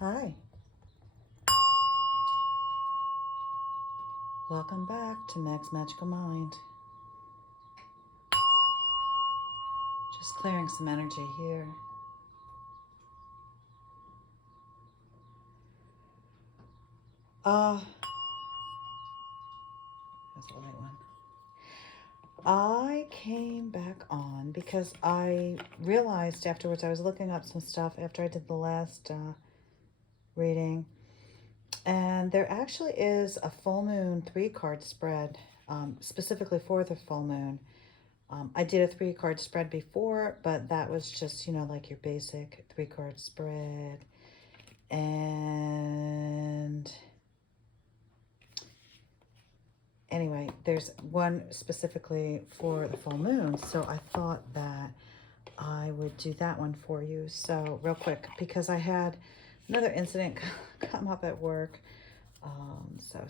Hi. Welcome back to Meg's Magical Mind. Just clearing some energy here. That's the right one. I came back on because I realized afterwards, I was looking up some stuff after I did the last reading, and there actually is a full moon 3-card spread, specifically for the full moon. I did a 3-card spread before, but that was just, like your basic 3-card spread. And anyway, there's one specifically for the full moon. So I thought that I would do that one for you. So real quick, because I had another incident come up at work. So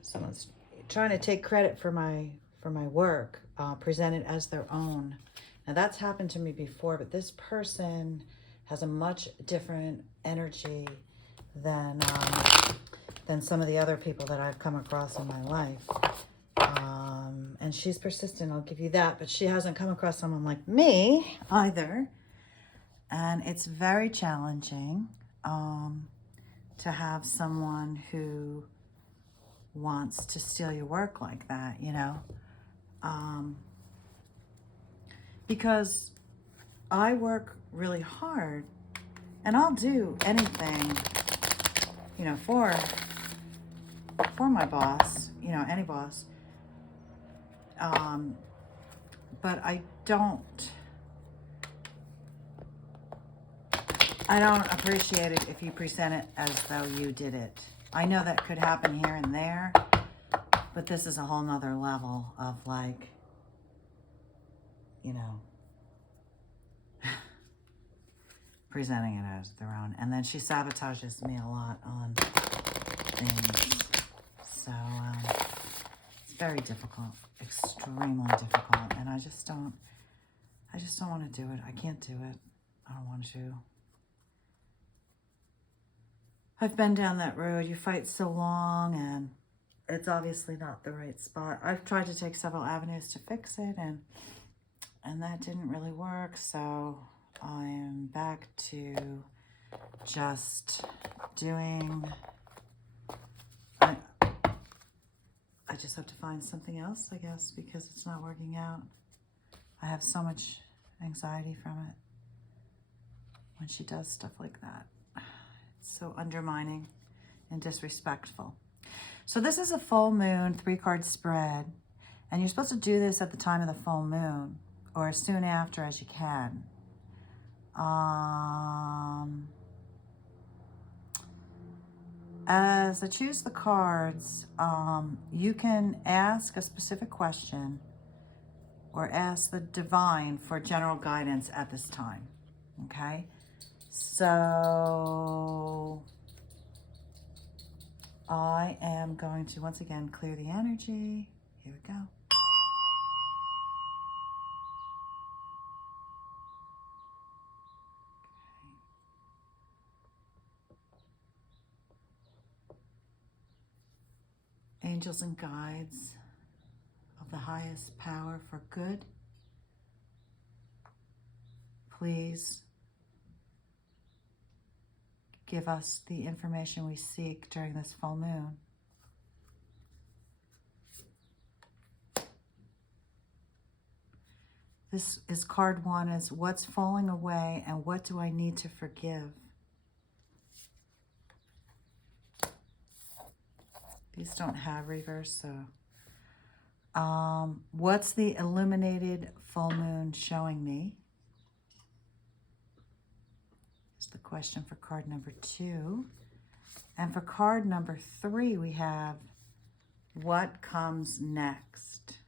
someone's trying to take credit for my work, presented as their own. Now that's happened to me before, but this person has a much different energy than some of the other people that I've come across in my life. And she's persistent, I'll give you that, but she hasn't come across someone like me either. And it's very challenging to have someone who wants to steal your work like that, because I work really hard and I'll do anything, for my boss, any boss. But I don't appreciate it if you present it as though you did it. I know that could happen here and there, but this is a whole nother level of presenting it as their own. And then she sabotages me a lot on things. So it's very difficult, extremely difficult. And I just don't want to do it. I can't do it. I don't want to. I've been down that road. You fight so long and it's obviously not the right spot. I've tried to take several avenues to fix it and that didn't really work. So I am back to just doing, I just have to find something else, I guess, because it's not working out. I have so much anxiety from it when she does stuff like that. It's so undermining and disrespectful. So this is a full moon 3-card spread, and you're supposed to do this at the time of the full moon or as soon after as you can. As I choose the cards, you can ask a specific question or ask the divine for general guidance at this time, okay? So I am going to once again clear the energy. Here we go. Angels and guides of the highest power for good, please give us the information we seek during this full moon. This is card 1, is what's falling away and what do I need to forgive? These don't have reverse, so. What's the illuminated full moon showing me? Is the question for card number 2. And for card number 3, we have what comes next?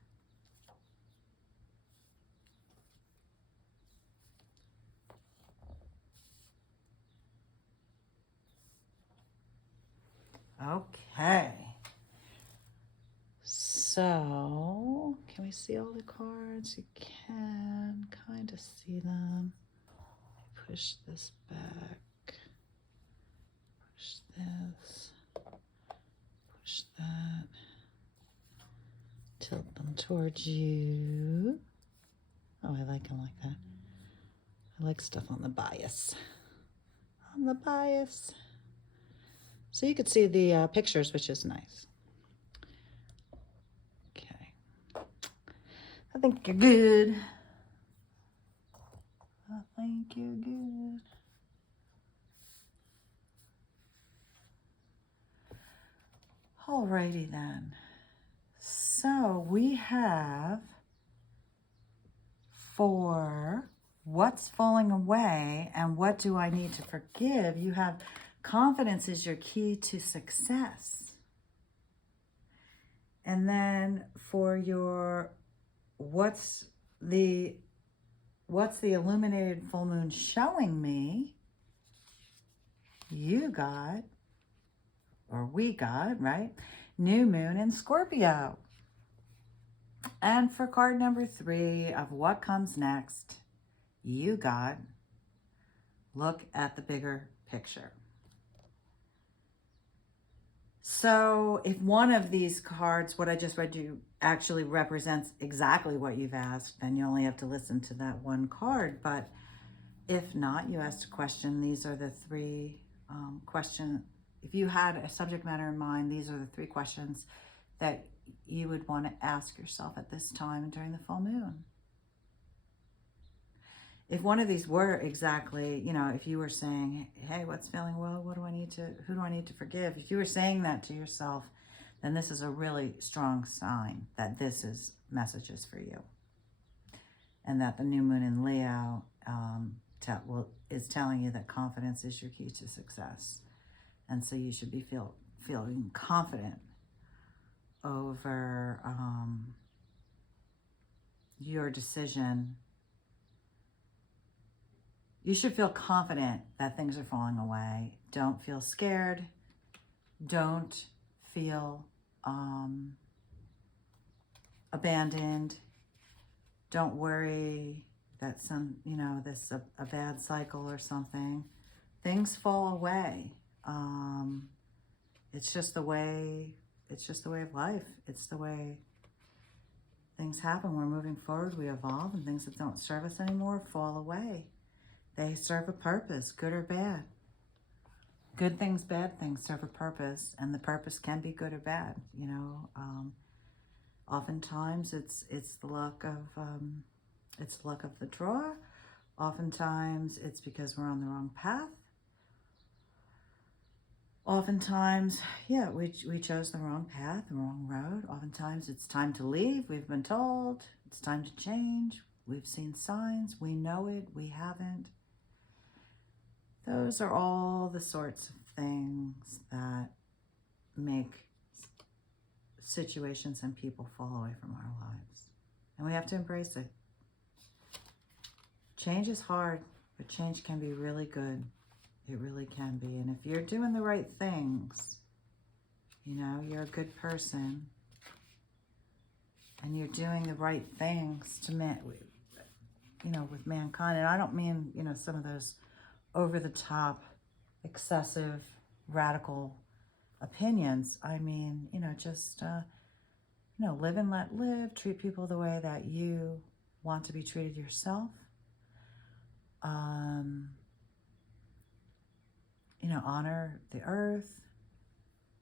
Okay. So, can we see all the cards? You can kind of see them. Push this back. this. Push that. Tilt them towards you. Oh, I like them like that. I like stuff on the bias. On the bias. So you could see the pictures, which is nice. Okay. I think you're good. I think you're good. Alrighty then. So we have for what's falling away and what do I need to forgive, you have confidence is your key to success. And then for your what's the illuminated full moon showing me, you got, or we got, right? New moon in Scorpio. And for card number 3 of what comes next, you got, look at the bigger picture. So if one of these cards, what I just read you, actually represents exactly what you've asked, then you only have to listen to that one card. But if not, you asked a question. These are the 3 questions. If you had a subject matter in mind, these are the 3 questions that you would want to ask yourself at this time during the full moon. If one of these were exactly, you know, if you were saying, hey, what's feeling well? Who do I need to forgive? If you were saying that to yourself, then this is a really strong sign that this is messages for you. And that the new moon in Leo is telling you that confidence is your key to success. And so you should be feeling confident over your decision. You should feel confident that things are falling away. Don't feel scared. Don't feel abandoned. Don't worry that this a bad cycle or something. Things fall away. It's just the way of life. It's the way things happen. We're moving forward, we evolve, and things that don't serve us anymore fall away. They serve a purpose, good or bad. Good things, bad things serve a purpose, and the purpose can be good or bad. You know, oftentimes it's the luck of the draw. Oftentimes it's because we're on the wrong path. Oftentimes, yeah, we chose the wrong path, the wrong road. Oftentimes it's time to leave. We've been told it's time to change. We've seen signs. We know it. We haven't. Those are all the sorts of things that make situations and people fall away from our lives. And we have to embrace it. Change is hard, but change can be really good. It really can be. And if you're doing the right things, you know, you're a good person, and you're doing the right things to with mankind. And I don't mean, some of those over-the-top, excessive, radical opinions. I mean, just, live and let live. Treat people the way that you want to be treated yourself. Honor the earth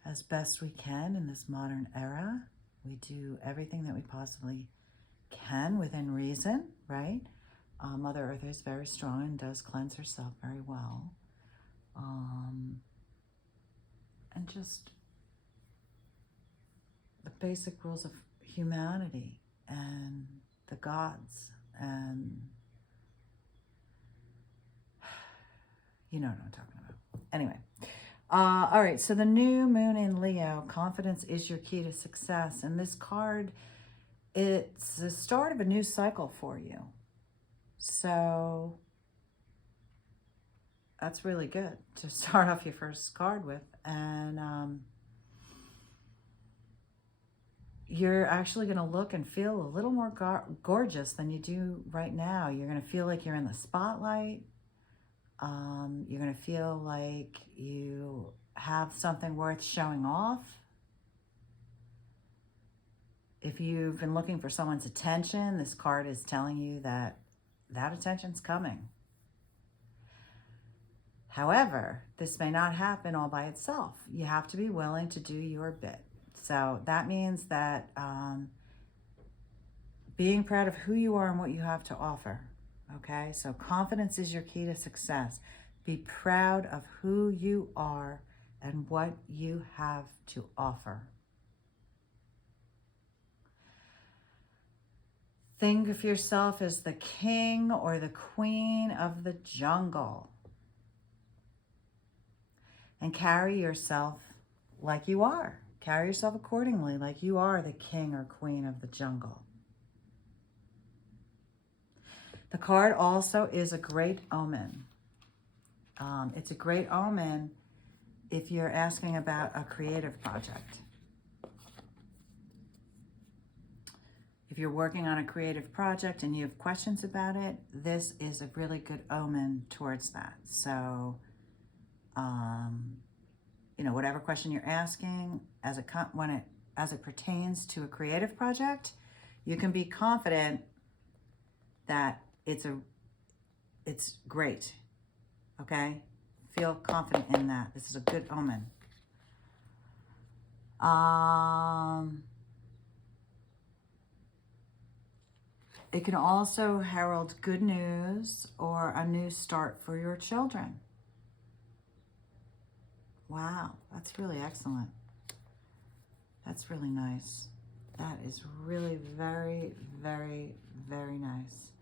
as best we can in this modern era. We do everything that we possibly can within reason, right? Mother Earth is very strong and does cleanse herself very well. And just the basic rules of humanity and the gods, and you know what I'm talking about. Anyway, all right, so the new moon in Leo, confidence is your key to success. And this card, it's the start of a new cycle for you. So that's really good to start off your first card with. And you're actually going to look and feel a little more gorgeous than you do right now. You're going to feel like you're in the spotlight. You're going to feel like you have something worth showing off. If you've been looking for someone's attention, this card is telling you that that attention's coming. However, this may not happen all by itself. You have to be willing to do your bit. So that means that being proud of who you are and what you have to offer. Okay, so confidence is your key to success. Be proud of who you are and what you have to offer. Think of yourself as the king or the queen of the jungle. And carry yourself like you are. Carry yourself accordingly, like you are the king or queen of the jungle. The card also is a great omen. It's a great omen if you're asking about a creative project. If you're working on a creative project and you have questions about it, this is a really good omen towards that. So, you know, whatever question you're asking, as it pertains to a creative project, you can be confident that it's great. Okay, feel confident in that. This is a good omen. It can also herald good news or a new start for your children. Wow, that's really excellent. That's really nice. That is really very, very, very nice.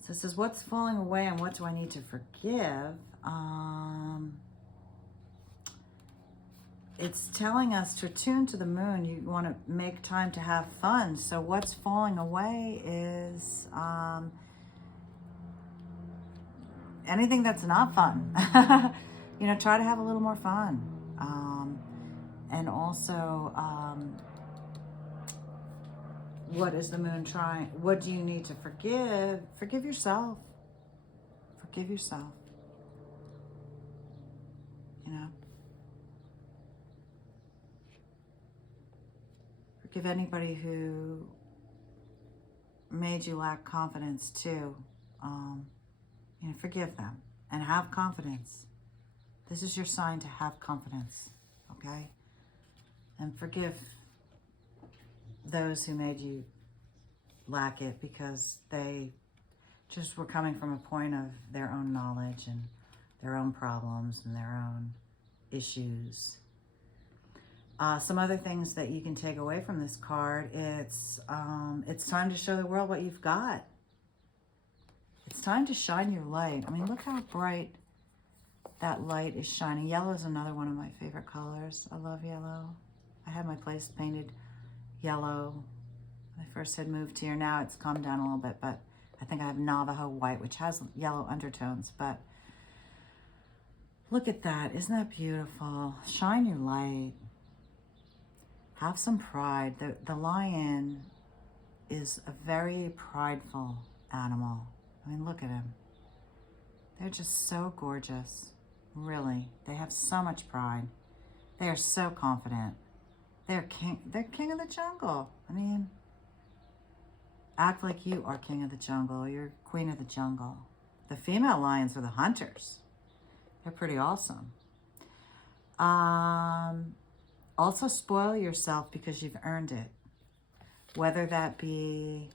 So it says, what's falling away and what do I need to forgive? It's telling us to attune to the moon. You want to make time to have fun. So what's falling away is anything that's not fun. You know, try to have a little more fun. And also, what is the moon trying? What do you need to forgive? Forgive yourself. Forgive yourself. You know? Forgive anybody who made you lack confidence too. You know, forgive them and have confidence. This is your sign to have confidence, okay? And forgive those who made you lack it because they just were coming from a point of their own knowledge and their own problems and their own issues. Some other things that you can take away from this card, it's time to show the world what you've got. It's time to shine your light. I mean, look how bright that light is shining. Yellow is another one of my favorite colors. I love yellow. I had my place painted yellow when I first had moved here. Now it's calmed down a little bit, but I think I have Navajo white, which has yellow undertones. But look at that. Isn't that beautiful? Shine your light. Have some pride. The lion is a very prideful animal. I mean, look at him. They're just so gorgeous. Really. They have so much pride. They are so confident. They're king of the jungle. I mean, act like you are king of the jungle. You're queen of the jungle. The female lions are the hunters. They're pretty awesome. Also spoil yourself because you've earned it. Whether that be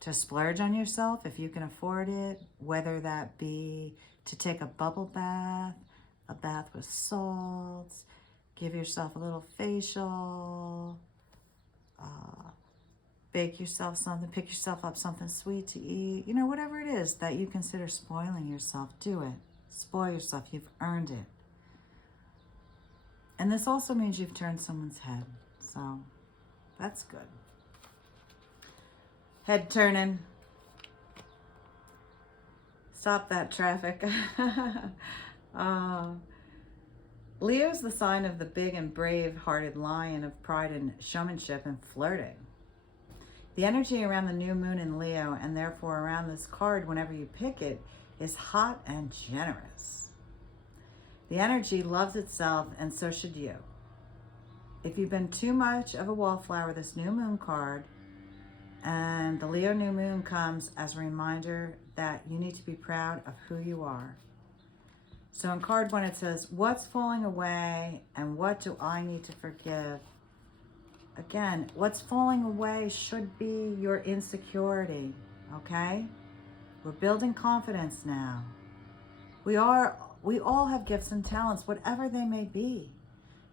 to splurge on yourself if you can afford it, whether that be to take a bubble bath, a bath with salts, give yourself a little facial, bake yourself something, pick yourself up something sweet to eat, you know, whatever it is that you consider spoiling yourself, do it. Spoil yourself, you've earned it. And this also means you've turned someone's head, so that's good. Head turning. Stop that traffic. Leo's the sign of the big and brave-hearted lion of pride and showmanship and flirting. The energy around the new moon in Leo, and therefore around this card whenever you pick it, is hot and generous. The energy loves itself, and so should you. If you've been too much of a wallflower, this new moon card and the Leo new moon comes as a reminder that you need to be proud of who you are. So in card 1, it says, what's falling away and what do I need to forgive? Again, what's falling away should be your insecurity, okay? We're building confidence now. We all have gifts and talents, whatever they may be.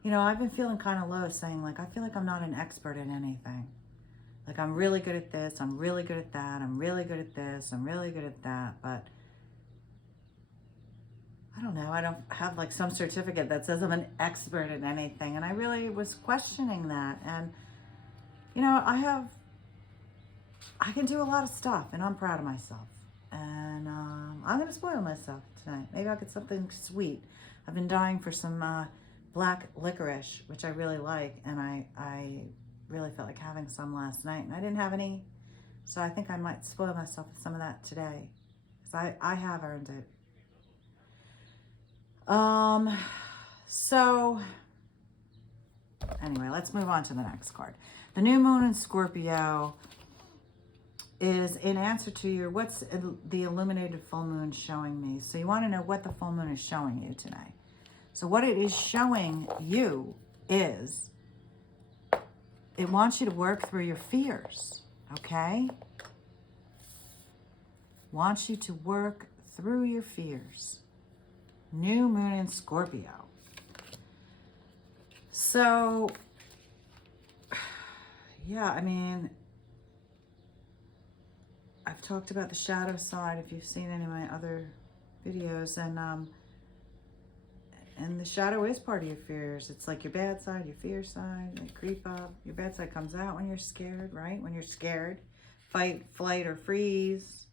You know, I've been feeling kind of low, saying like, I feel like I'm not an expert at anything. Like, I'm really good at this, I'm really good at that, I'm really good at this, I'm really good at that, but I don't know, I don't have like some certificate that says I'm an expert at anything, and I really was questioning that. And, you know, I can do a lot of stuff, and I'm proud of myself, and I'm going to spoil myself tonight. Maybe I'll get something sweet. I've been dying for some black licorice, which I really like, and I really felt like having some last night, and I didn't have any, so I think I might spoil myself with some of that today, because I have earned it. So anyway, let's move on to the next card. The new moon in Scorpio is in answer to your, what's the illuminated full moon showing me? So you want to know what the full moon is showing you today. So what it is showing you is it wants you to work through your fears, okay? Wants you to work through your fears. New moon in Scorpio. So, yeah, I mean, I've talked about the shadow side if you've seen any of my other videos, and the shadow is part of your fears. It's like your bad side, your fear side, they creep up. Your bad side comes out when you're scared, right? When you're scared, fight, flight, or freeze.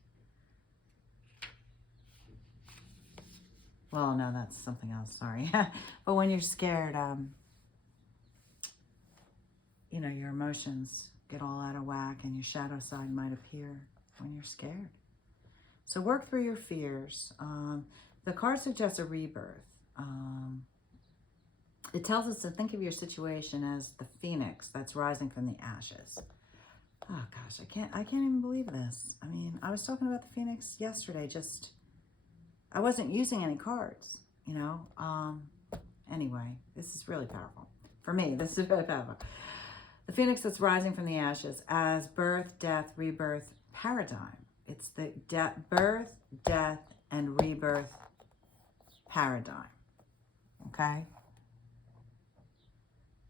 Well, no, that's something else, sorry. But when you're scared, you know, your emotions get all out of whack, and your shadow side might appear when you're scared. So work through your fears. The card suggests a rebirth. It tells us to think of your situation as the phoenix that's rising from the ashes. Oh gosh, I can't even believe this. I mean, I was talking about the phoenix yesterday, I wasn't using any cards, you know. Anyway, this is really powerful. For me, this is really powerful. The phoenix that's rising from the ashes as birth, death, rebirth paradigm. It's the birth, death, and rebirth paradigm. Okay?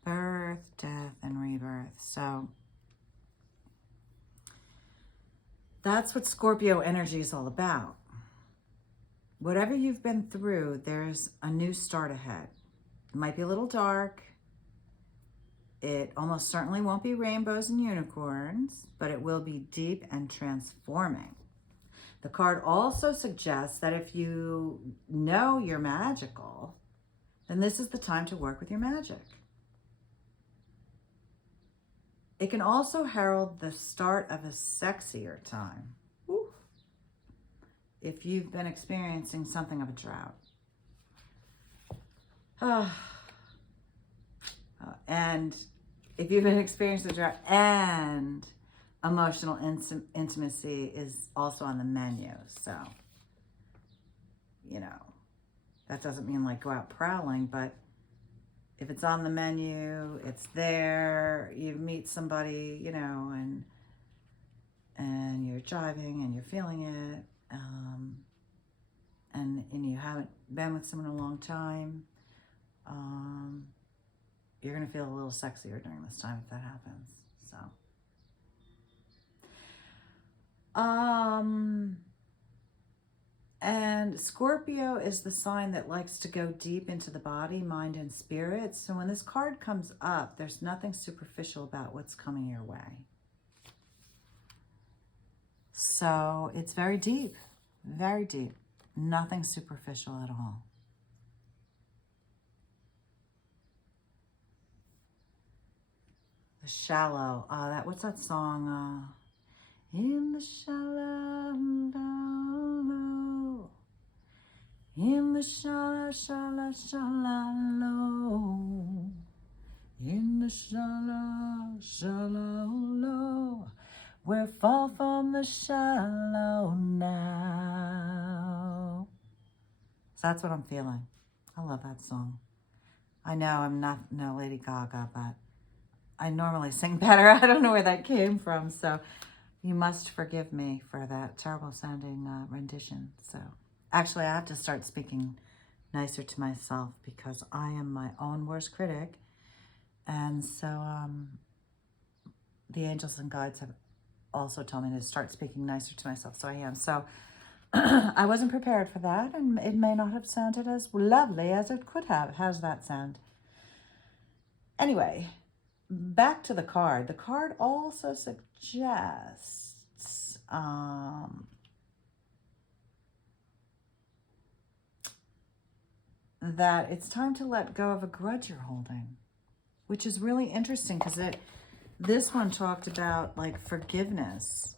Birth, death, and rebirth. So that's what Scorpio energy is all about. Whatever you've been through, there's a new start ahead. It might be a little dark. It almost certainly won't be rainbows and unicorns, but it will be deep and transforming. The card also suggests that if you know you're magical, then this is the time to work with your magic. It can also herald the start of a sexier time. Woo. If you've been experiencing something of a drought. And if you've been experiencing a drought, and emotional intimacy is also on the menu. So, you know, that doesn't mean like go out prowling, but if it's on the menu, it's there, you meet somebody, you know, and you're driving and you're feeling it, and you haven't been with someone in a long time, you're going to feel a little sexier during this time if that happens. So, and Scorpio is the sign that likes to go deep into the body, mind, and spirit. So when this card comes up, there's nothing superficial about what's coming your way. So it's very deep, nothing superficial at all. The shallow, what's that song? In the shallow, in the shallow shala, shallow. In the shallow, we're far from the shallow now. So that's what I'm feeling. I love that song. I know I'm not no Lady Gaga, but I normally sing better. I don't know where that came from, so you must forgive me for that terrible sounding rendition. So actually, I have to start speaking nicer to myself because I am my own worst critic. And so the angels and guides have also told me to start speaking nicer to myself. So I am. So I wasn't prepared for that, and it may not have sounded as lovely as it could have. How's that sound? Anyway, back to the card. The card also suggests that it's time to let go of a grudge you're holding, which is really interesting because this one talked about like forgiveness.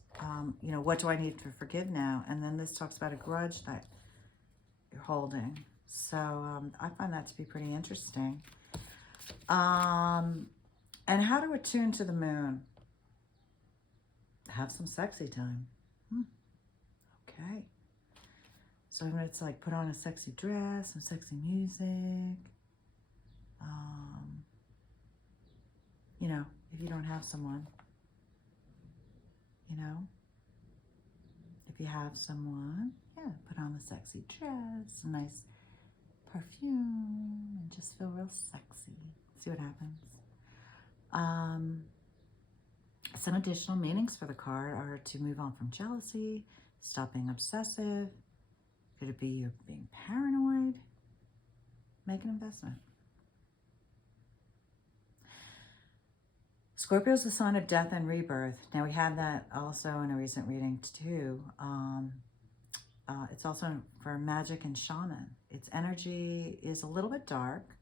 You know, what do I need to forgive now? And then this talks about a grudge that you're holding. So I find that to be pretty interesting. And how to attune to the moon. Have some sexy time. Okay. So it's like put on a sexy dress, some sexy music. You know, if you don't have someone, you know, if you have someone, yeah, put on a sexy dress, a nice perfume, and just feel real sexy. See what happens. Some additional meanings for the card are to move on from jealousy, stop being obsessive. Could it be you're being paranoid? Make an investment. Scorpio is the sign of death and rebirth. Now, we had that also in a recent reading too. It's also for magic and shaman. Its energy is a little bit dark.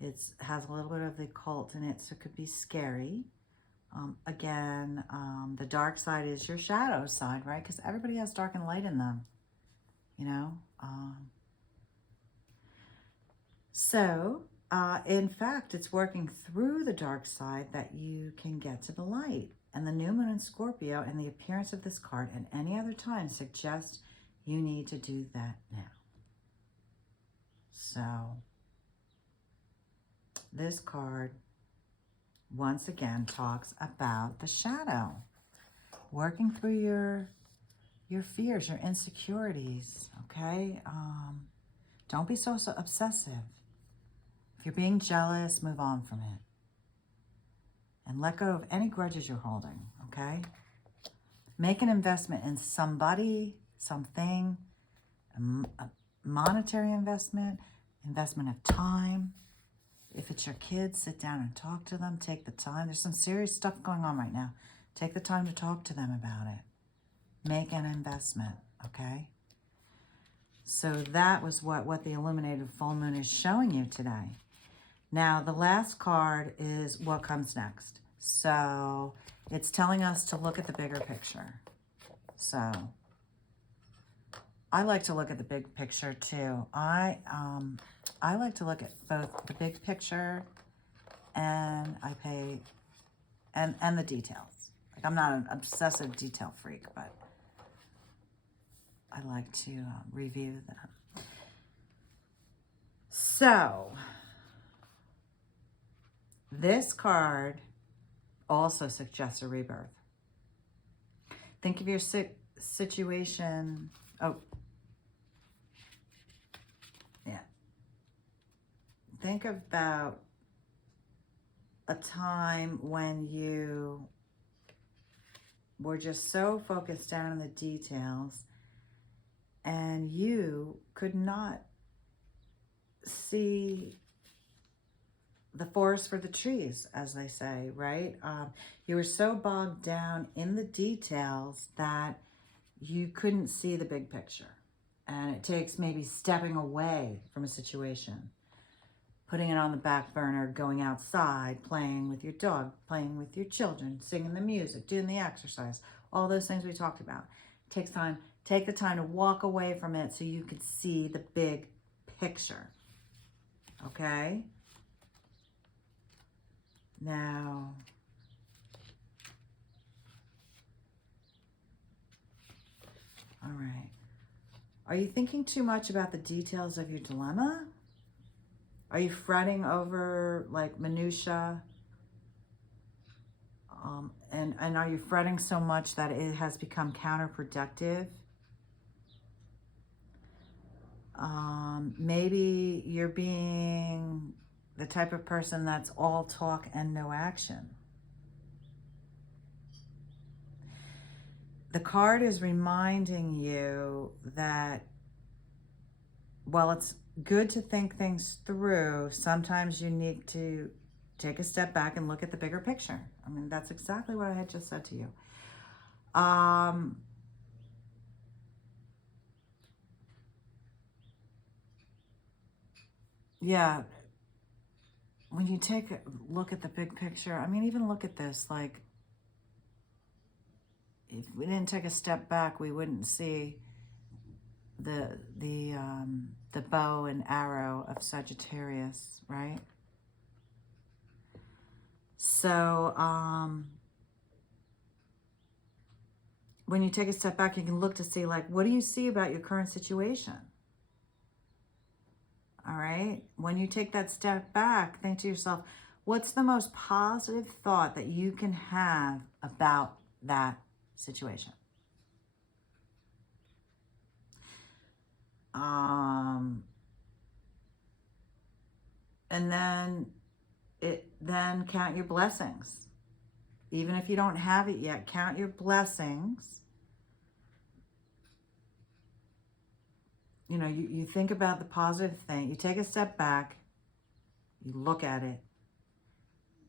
It has a little bit of the occult in it, so it could be scary. Again, the dark side is your shadow side, right? Because everybody has dark and light in them, you know? In fact, it's working through the dark side that you can get to the light. And the new moon in Scorpio and the appearance of this card and any other time suggest you need to do that now. So this card, once again, talks about the shadow. Working through your fears, your insecurities, okay? Don't be so obsessive. If you're being jealous, move on from it. And let go of any grudges you're holding, okay? Make an investment in somebody, something, a monetary investment of time. If it's your kids, sit down and talk to them. Take the time. There's some serious stuff going on right now. Take the time to talk to them about it. Make an investment, okay? So that was what the illuminated full moon is showing you today. Now, the last card is what comes next. So it's telling us to look at the bigger picture. So I like to look at the big picture too. I like to look at both the big picture and and the details. Like, I'm not an obsessive detail freak, but I like to review them. So this card also suggests a rebirth. Think of your situation. Oh, yeah. Think about a time when you were just so focused down on the details and you could not see the forest for the trees, as they say, right? You were so bogged down in the details that you couldn't see the big picture. And it takes maybe stepping away from a situation, putting it on the back burner, going outside, playing with your dog, playing with your children, singing the music, doing the exercise, all those things we talked about. It takes time. Take the time to walk away from it so you could see the big picture. Okay? Now, all right. Are you thinking too much about the details of your dilemma? Are you fretting over like minutia? And are you fretting so much that it has become counterproductive? Maybe you're being the type of person that's all talk and no action. The card is reminding you that while it's good to think things through, sometimes you need to take a step back and look at the bigger picture. I mean, that's exactly what I had just said to you. Yeah, when you take a look at the big picture, I mean, even look at this, like, if we didn't take a step back, we wouldn't see the bow and arrow of Sagittarius, right? So, when you take a step back, you can look to see, like, what do you see about your current situation? All right. When you take that step back, think to yourself, what's the most positive thought that you can have about that situation? And then count your blessings. Even if you don't have it yet, count your blessings. You know, you think about the positive thing. You take a step back. You look at it.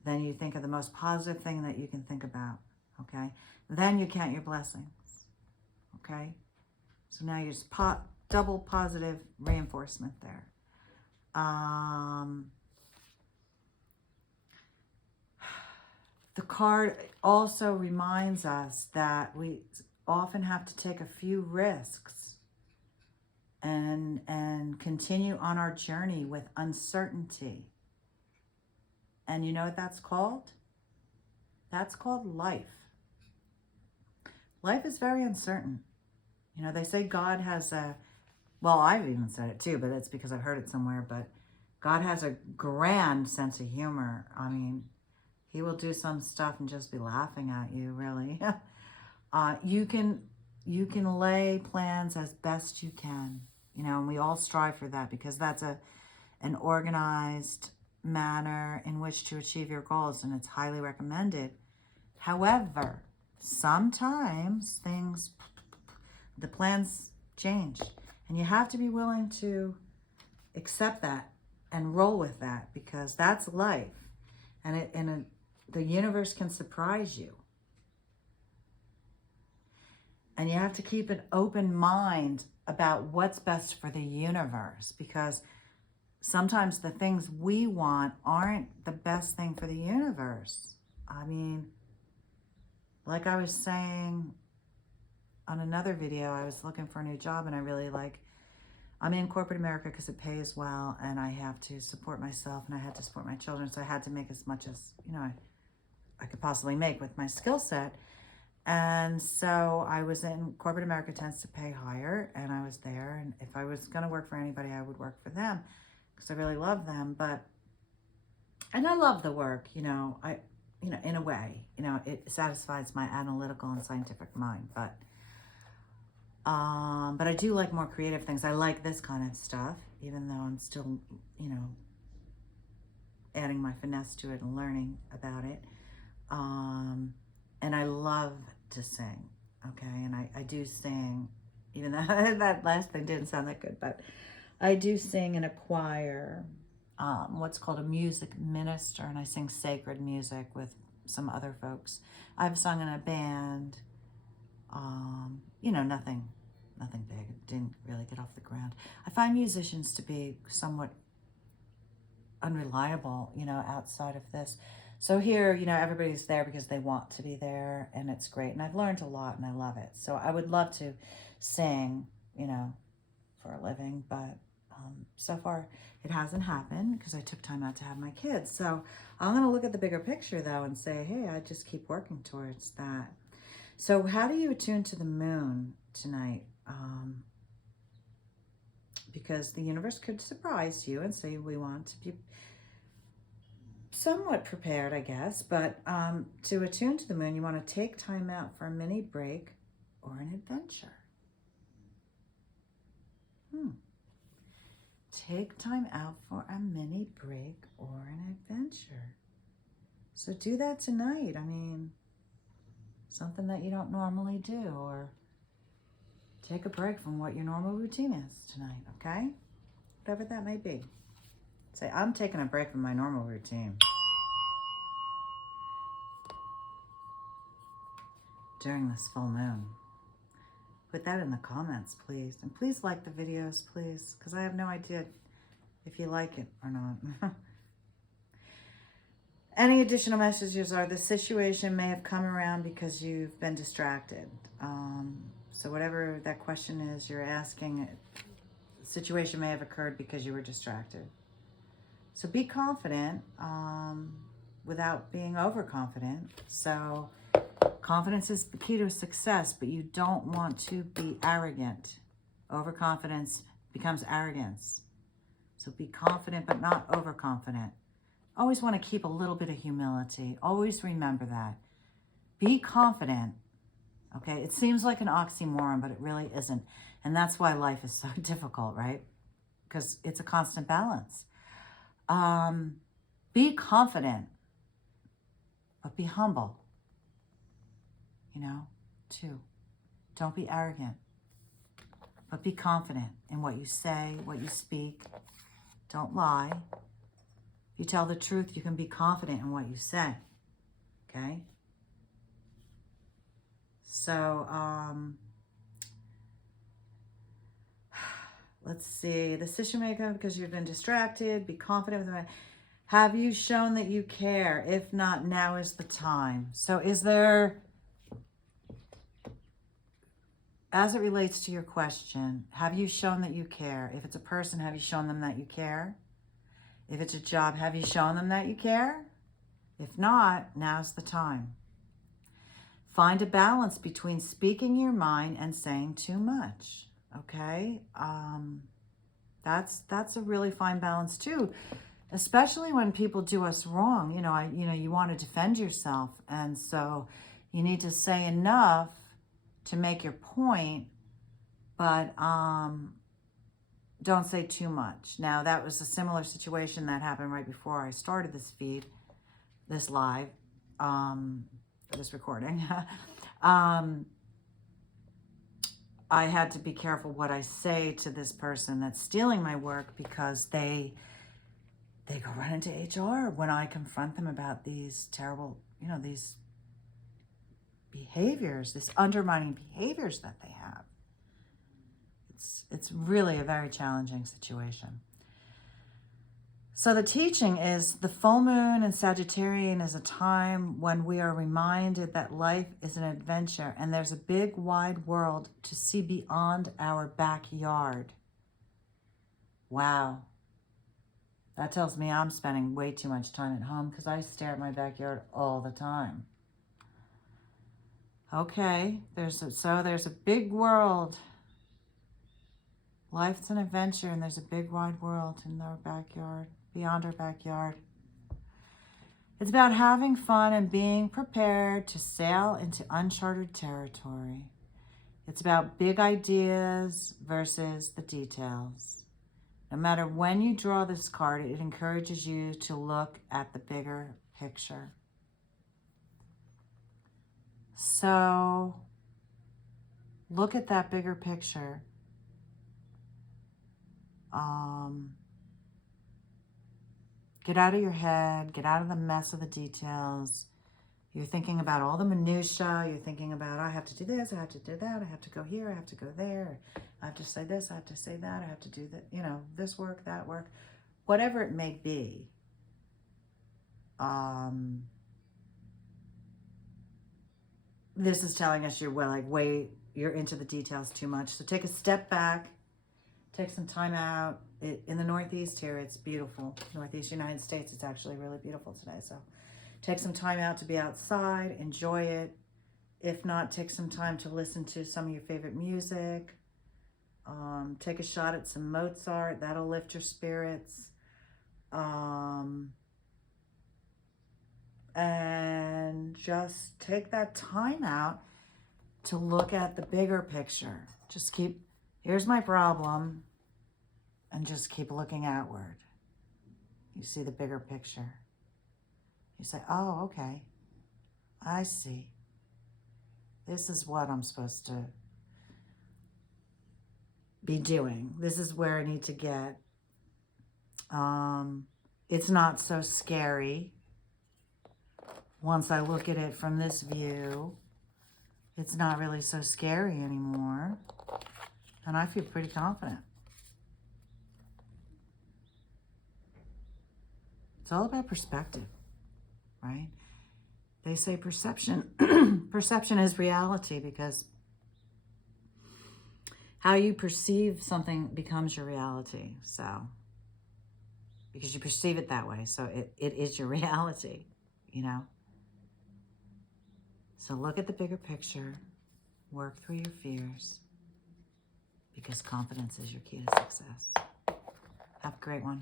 Then you think of the most positive thing that you can think about. Okay? Then you count your blessings. Okay? So now you're just double positive reinforcement there. The card also reminds us that we often have to take a few risks and continue on our journey with uncertainty. And you know what that's called? That's called life. Life is very uncertain. You know, they say God has well, I've even said it too, but it's because I've heard it somewhere, but God has a grand sense of humor. I mean, he will do some stuff and just be laughing at you, really. You can lay plans as best you can, you know, and we all strive for that because that's an organized manner in which to achieve your goals, and it's highly recommended. However, sometimes the plans change, and you have to be willing to accept that and roll with that because that's life, and the universe can surprise you. And you have to keep an open mind about what's best for the universe because sometimes the things we want aren't the best thing for the universe. I mean, like I was saying on another video, I was looking for a new job and I'm in corporate America because it pays well and I have to support myself and I had to support my children. So I had to make as much as, you know, I could possibly make with my skill set. And so I was in corporate America, tends to pay higher, and I was there. And if I was going to work for anybody, I would work for them because I really love them. And I love the work, you know, in a way, you know, it satisfies my analytical and scientific mind. But I do like more creative things. I like this kind of stuff, even though I'm still, you know, adding my finesse to it and learning about it. And I love to sing, okay? And I do sing, even though that last thing didn't sound that good, but I do sing in a choir, what's called a music minister, and I sing sacred music with some other folks. I've sung in a band, you know, nothing big. It didn't really get off the ground. I find musicians to be somewhat unreliable, you know, outside of this. So here, you know, everybody's there because they want to be there, and it's great. And I've learned a lot, and I love it. So I would love to sing, you know, for a living, but So far, it hasn't happened because I took time out to have my kids. So I'm going to look at the bigger picture, though, and say, hey, I just keep working towards that. So how do you attune to the moon tonight? Because the universe could surprise you and say we want to be somewhat prepared, I guess. But to attune to the moon, you want to take time out for a mini break or an adventure. Take time out for a mini break or an adventure. So do that tonight. I mean, something that you don't normally do, or take a break from what your normal routine is tonight, okay? Whatever that may be. Say, I'm taking a break from my normal routine during this full moon. Put that in the comments, please. And please like the videos, please, because I have no idea if you like it or not. Any additional messages are the situation may have come around because you've been distracted. So whatever that question is you're asking, the situation may have occurred because you were distracted. So be confident without being overconfident. So confidence is the key to success, but you don't want to be arrogant. Overconfidence becomes arrogance. So be confident, but not overconfident. Always want to keep a little bit of humility. Always remember that. Be confident. Okay, it seems like an oxymoron, but it really isn't. And that's why life is so difficult, right? Because it's a constant balance. Be confident, but be humble. You know, too. Don't be arrogant, but be confident in what you say, what you speak. Don't lie. If you tell the truth, you can be confident in what you say. Okay? So, let's see. The decision maker, because you've been distracted, be confident with it. Have you shown that you care? If not, now is the time. So is there, as it relates to your question, have you shown that you care? If it's a person, have you shown them that you care? If it's a job, have you shown them that you care? If not, now's the time. Find a balance between speaking your mind and saying too much. Okay? That's a really fine balance too, especially when people do us wrong. You want to defend yourself, and so you need to say enough to make your point, but don't say too much. Now, that was a similar situation that happened right before I started this feed, this live, this recording. I had to be careful what I say to this person that's stealing my work, because they go right into HR when I confront them about these terrible, these behaviors, this undermining behaviors that they have. It's really a very challenging situation. So the teaching is the full moon in Sagittarian is a time when we are reminded that life is an adventure and there's a big wide world to see beyond our backyard. Wow. That tells me I'm spending way too much time at home, because I stare at my backyard all the time. Okay, there's a big world. Life's an adventure, and there's a big wide world in our backyard, beyond our backyard. It's about having fun and being prepared to sail into uncharted territory. It's about big ideas versus the details. No matter when you draw this card, it encourages you to look at the bigger picture. So, look at that bigger picture. Get out of your head, get out of the mess of the details. You're thinking about all the minutiae. You're thinking about, I have to do this, I have to do that, I have to go here, I have to go there, I have to say this, I have to say that, I have to do that, this work, that work, whatever it may be. This is telling us you're into the details too much. So take a step back Take some time out. In the Northeast here, it's beautiful. Northeast United States, it's actually really beautiful today. So take some time out to be outside, enjoy it. If not, take some time to listen to some of your favorite music. Take a shot at some Mozart. That'll lift your spirits. And just take that time out to look at the bigger picture. Just keep, here's my problem, and just keep looking outward. You see the bigger picture. You say, oh, okay, I see. This is what I'm supposed to be doing. This is where I need to get. It's not so scary. Once I look at it from this view, it's not really so scary anymore. And I feel pretty confident. It's all about perspective, right? They say perception, perception is reality, because how you perceive something becomes your reality. So, because you perceive it that way, so it is your reality, you know? So look at the bigger picture, work through your fears, because confidence is your key to success. Have a great one.